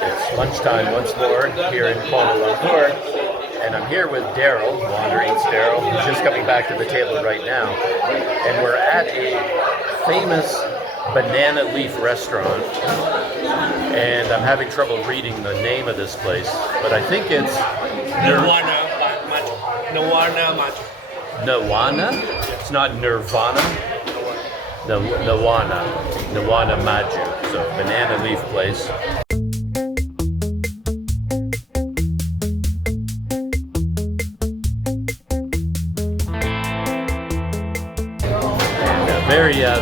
It's lunchtime once more here in Kuala Lumpur, and I'm here with Daryl, Wander Eats Daryl. He's just coming back to the table right now, and we're at a famous banana leaf restaurant, and I'm having trouble reading the name of this place, but I think it's Nirwana Maju. Nirwana Maju. Nirwana? It's not Nirvana? Nirwana Maju. So banana leaf place.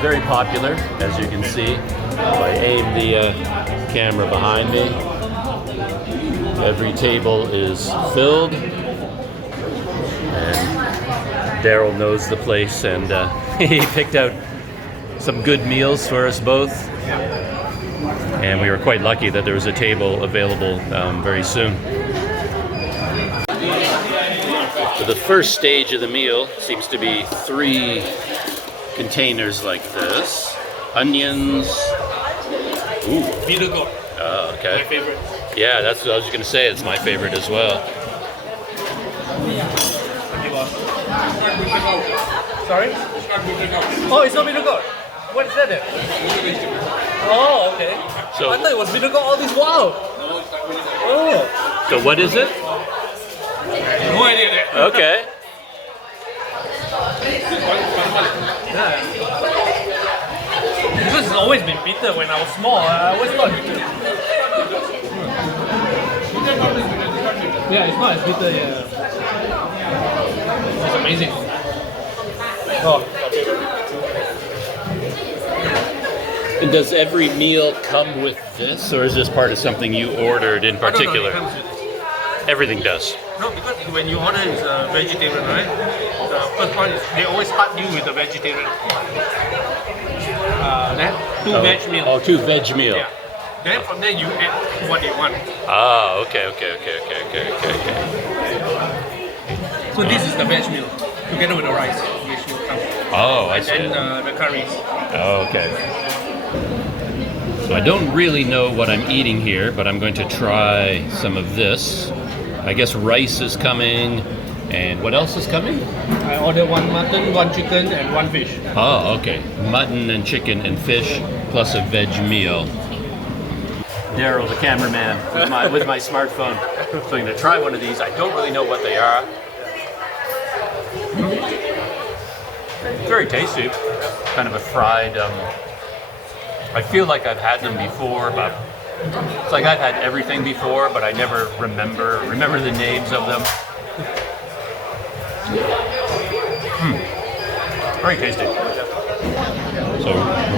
Very popular, as you can see. If I aim the camera behind me, every table is filled, and Daryl knows the place, and he picked out some good meals for us both, and we were quite lucky that there was a table available very soon. So the first stage of the meal seems to be 3 containers like this. Onions. Ooh. Vinago. Oh, okay. My favorite. Yeah, that's what I was going to say. It's my favorite as well. Sorry? Oh, it's not vinago. What is that then? Oh, okay. So, I thought it was vinago all this while. Oh. So what is it? No idea. Okay. Yeah. Because it's always been bitter when I was small. I always thought bitter. Yeah, it's not as bitter. Yeah. It's amazing. Oh. And does every meal come with this, or is this part of something you ordered in particular? No, it comes with this. Everything does. No, because when you order is a vegetarian, right? The first one is they always start you with the vegetarian. Then 2 veg meal. Oh, 2 veg meal. Yeah. Then from there you add what you want. Ah, okay. So this is the veg meal together with the rice, which will come. Oh, I see. And then the curries. Oh, okay. So I don't really know what I'm eating here, but I'm going to try some of this. I guess rice is coming, and what else is coming? I ordered 1 mutton, 1 chicken, and 1 fish. Oh, okay. Mutton and chicken and fish, plus a veg meal. Daryl, the cameraman, with my smartphone. So I'm going to try one of these. I don't really know what they are. It's very tasty. Kind of a fried. I feel like I've had them before, but it's like I've had everything before, but I never remember the names of them. Very tasty. So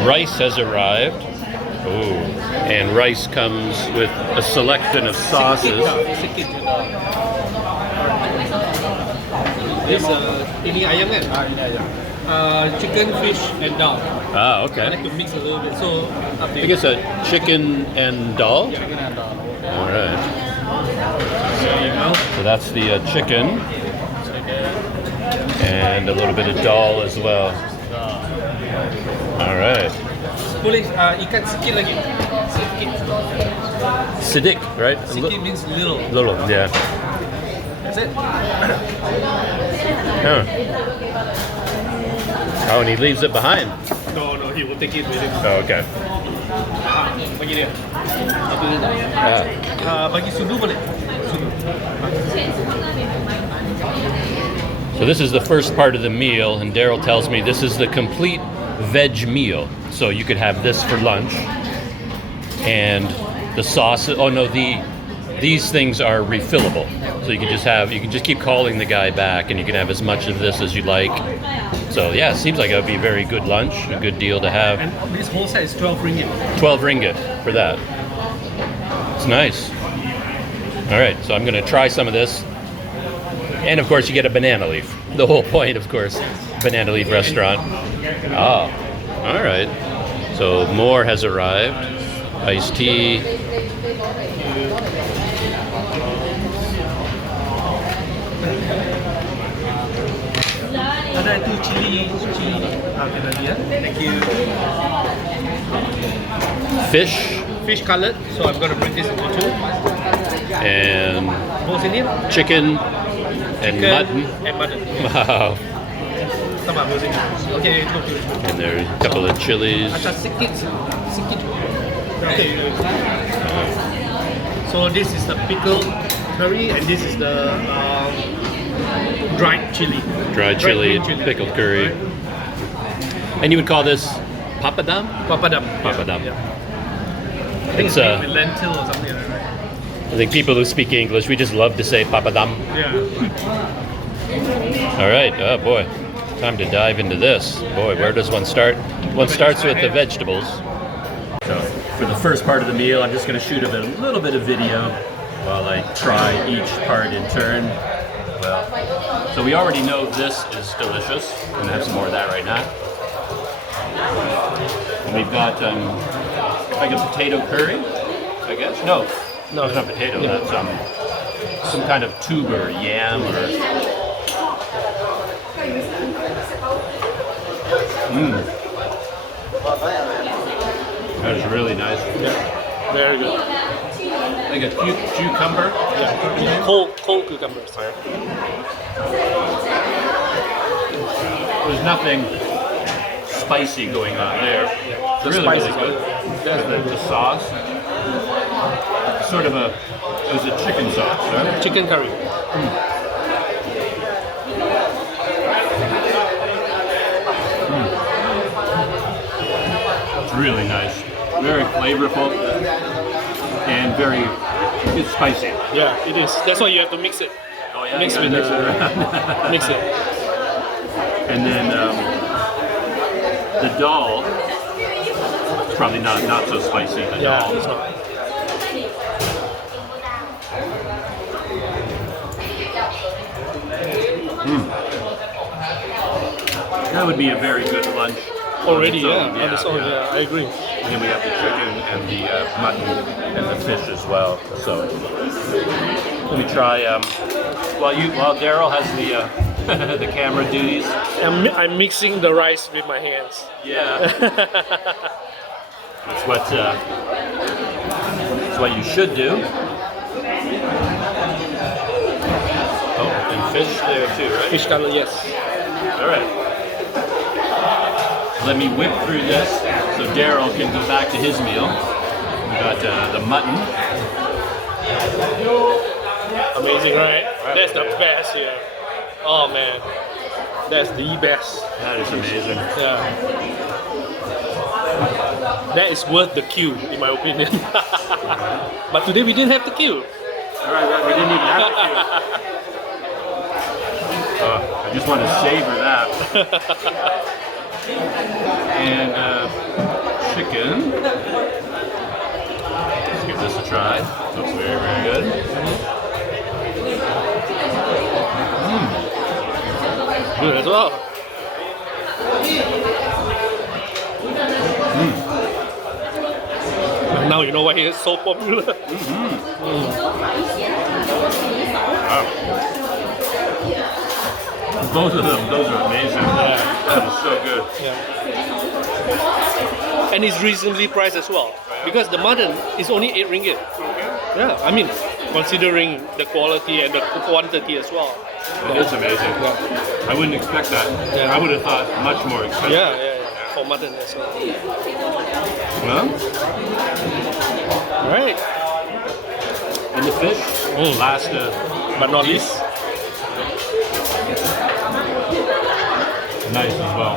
rice has arrived. Ooh. And rice comes with a selection of sauces. This ini ayam kan? Ini ayam. Chicken, fish, and dal. Ah, okay. I like to mix a little bit, so up to I you. guess a chicken and dal? Chicken and dal. All right. There you go. So that's the chicken. And a little bit of dal as well. All right. Boleh ikan sikit lagi. Siddiq, right? Sikit means little. Little, yeah. That's it. Huh. Oh, and he leaves it behind. No, he will take it with him. Oh, okay. Bagi dia. Itu dia. Bagi sudu boleh. Sudu. So this is the first part of the meal, and Daryl tells me this is the complete veg meal. So you could have this for lunch, and the sauce. Oh no, these things are refillable. So you can just keep calling the guy back, and you can have as much of this as you like. So yeah, it seems like it would be a very good lunch, a good deal to have. And this whole set is 12 ringgit. 12 ringgit for that. It's nice. All right, so I'm gonna try some of this. And of course you get a banana leaf. The whole point, of course, banana leaf restaurant. Oh, all right. So more has arrived. Iced tea. Ada itu chili. Okay, thank you. Fish fish cutlet, so I'm gonna break this into two. And What's in here? chicken and mutton. And mutton. Wow. Come on, what's in here? Okay, it's good. And there are a couple of chilies. Sikit. Okay. So this is the pickled curry, and this is the dried chili. Dried chili, green chili. pickled curry. And you would call this papadam? Papadam. Papadam. Yeah. I think It's it's made with lentil or something like that, right? I think people who speak English, we just love to say papadam. Yeah. All right, oh boy, time to dive into this. Boy, where does one start? One starts with the vegetables. So for the first part of the meal, I'm just going to shoot a little bit of video while I try each part in turn. Well, so we already know this is delicious. I'm going to have some more of that right now. And we've got like a potato curry, I guess. No, it's not potato. Yeah. That's some kind of tuber, yam, or. That is really nice. Yeah. Very good. Like a cucumber. Yeah. Cold cucumbers. There's nothing spicy going on there. It's really, really good. The sauce. Sort of it was a chicken sauce, right? Chicken curry. It's really nice. Very flavorful and it's spicy. Yeah, it is. That's why you have to mix it. Oh yeah, Mix it. Mix it. And then the dal. It's probably not so spicy. The dal. It's not. That would be a very good lunch. Already, on yeah. its own, Yeah, I agree. And then we have the chicken and the mutton and the fish as well. So let me try. While Daryl has the the camera duties. I'm mixing the rice with my hands. Yeah. That's what you should do. Oh, and fish there too, right? Fish cutlet, yes. All right. Let me whip through this so Daryl can go back to his meal. We got the mutton. Amazing, right? That's the best here. Oh man, that's the best. That is amazing. Yeah. That is worth the queue, in my opinion. But today we didn't have the queue. All right, we didn't even have the queue. I just want to savor that. And chicken. Let's give this a try. Looks very, very good. Good as well. Now you know why he is so popular. Wow. Both of them, those are amazing. Yeah. That is so good. Yeah. And it's reasonably priced as well. Because the mutton is only 8 ringgit. Yeah, I mean, considering the quality and the quantity as well. It is amazing. Yeah. I wouldn't expect that. Yeah. I would have thought much more expensive. Yeah. For mutton as well. Well, Right. and the fish, last But not least. Nice as well.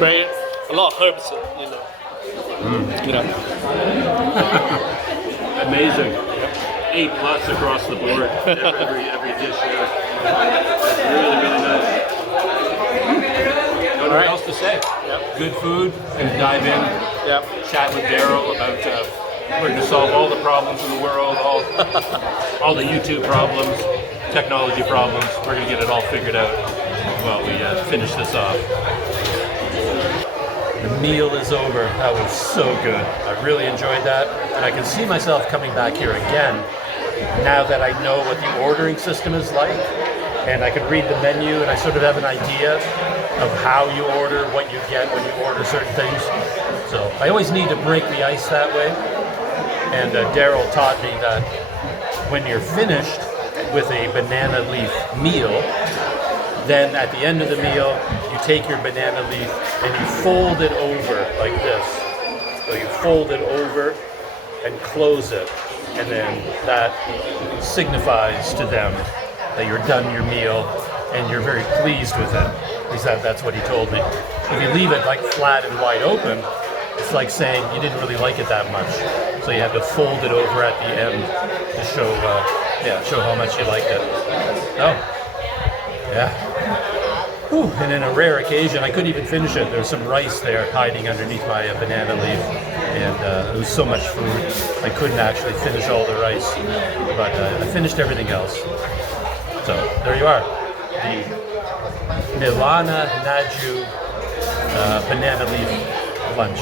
Very, a lot of herbs, you know. Amazing. 8+ across the board. every dish here. It's really, really nice. Nothing else to say. Yep. Good food, and dive in. Yep. Chat with Daryl about we're going to solve all the problems in the world, all the YouTube problems, technology problems. We're going to get it all figured out while we finish this off. The meal is over. That was so good. I really enjoyed that, and I can see myself coming back here again now that I know what the ordering system is like, and I can read the menu, and I sort of have an idea of how you order, what you get when you order certain things. So I always need to break the ice that way, And Daryl taught me that when you're finished with a banana leaf meal, then at the end of the meal, you take your banana leaf and you fold it over like this. So you fold it over and close it, and then that signifies to them that you're done your meal and you're very pleased with it. At least that's what he told me. If you leave it like flat and wide open, it's like saying you didn't really like it that much. So you have to fold it over at the end to show how much you liked it. Oh, yeah. Whew. And in a rare occasion, I couldn't even finish it. There was some rice there hiding underneath my banana leaf, and it was so much food, I couldn't actually finish all the rice. But I finished everything else. So there you are, the Nirwana Maju banana leaf lunch.